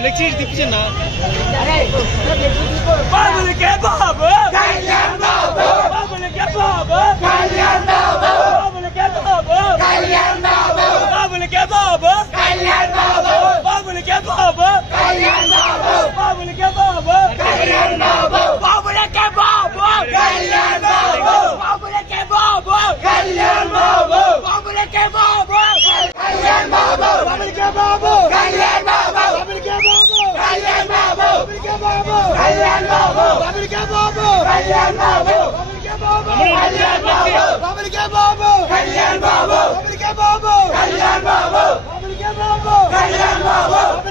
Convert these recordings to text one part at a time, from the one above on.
Flexi తిప్పినా బాబులకే బాబు కళ్యాణ్ బాబు బాబులకే బాబు కళ్యాణ్ బాబు బాబులకే బాబు కళ్యాణ్ బాబు బాబులకే బాబు కళ్యాణ్ బాబు బాబులకే బాబు కళ్యాణ్ బాబు బాబులకే బాబు కళ్యాణ్ బాబు బాబులకే బాబు కళ్యాణ్ బాబు బాబులకే బాబు కళ్యాణ్ బాబు బాబులకే బాబు కళ్యాణ్ బాబు బాబులకే బాబు కళ్యాణ్ బాబు బాబులకే బాబు కళ్యాణ్ బాబు బాబులకే బాబు కళ్యాణ్ బాబు బాబులకే బాబు కళ్యాణ్ బాబు బాబులకే బాబు కళ్యాణ్ బాబు బాబులకే బాబు కళ్యాణ్ బాబు బాబులకే బాబు కళ్యాణ్ బాబు బాబులకే బాబు కళ్యాణ్ బాబు కళ్యాణ్ బాబు బాబులకే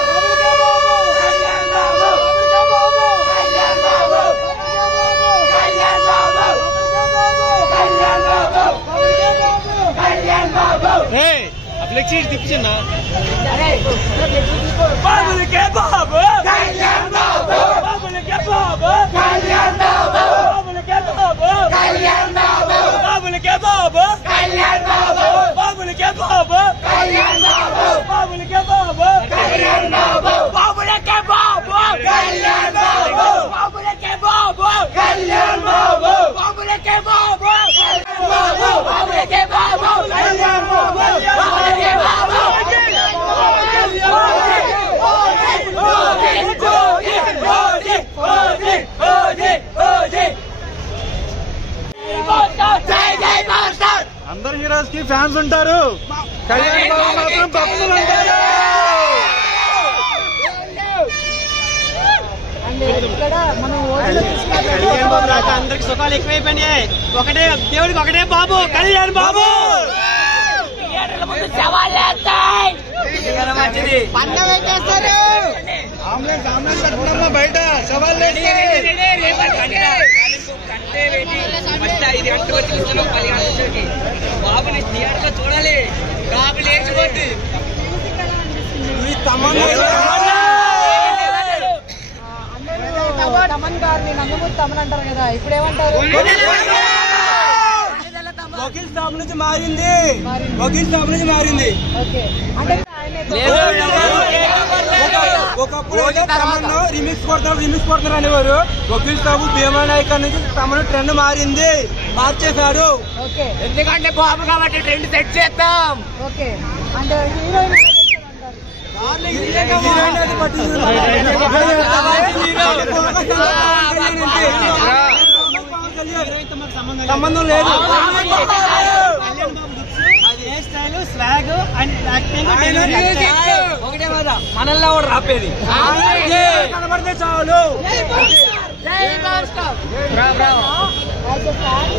బాబు కళ్యాణ్ బాబు బాబులకే బాబు కళ్యాణ్ బాబు కళ్యాణ్ బాబు కళ్యాణ్ బాబు కళ్యాణ్ బాబు ఏ flexi తిప్పినా బాబులకే బాబు కళ్యాణ్ బాబు బాబులకే బాబు కళ్యాణ్ బాబు బాబులకే బాబు కళ్యాణ్ బాబు బాబులకే బాబు కళ్యాణ్ బాబు బాబులకే బాబు కళ్యాణ్ బాబు బాబులకే బాబు కళ్యాణ్ బాబు బాబులకే బాబు కళ్యాణ్ బాబు బాబులకే బాబు కళ్యాణ్ బాబు బాబులకే బాబు బాబులకే బాబు కళ్యాణ్ బాబు బాబులకే బాబు అందరు heroes కి fans ఉంటారు, కళ్యాణ్ బాబు మాత్రం భక్తులు ఉంటారు. కళ్యాణ్ బాబు రాక అందరికి సుఖాలు ఎక్కువైపోయినాయి. ఒకటే దేవుడికి ఒకటే బాబు, కళ్యాణ్ బాబు. బయట సవాళ్ళు బాబుని థియేటర్ లో చూడాలి, కాపు లేచిపోద్ది. తమన్ గారిని నందమూరి తమన్ అంటారు కదా, ఇప్పుడు ఏమంటారు? వకీల్ స్టాప్ నుంచి మారింది, వకీల్ స్టాప్ నుంచి మారింది. ఓకే, అంటే ఒకప్పుడు రిమిక్స్ కొడతారు అనేవారు. వకీల్ స్టాప్ భీమా నాయక్ నుంచి తమను ట్రెండ్ మారింది, మార్చేశారు. ఓకే, ఎందుకంటే బాబు కాబట్టి ట్రెండ్ సెట్ చేస్తాం. ఓకే, అంటే హీరోయిన్ సంబంధం లేదు. ఒకటే కదా మనల్లా కూడా రాపేది, కనబడితే చాలు. As a fan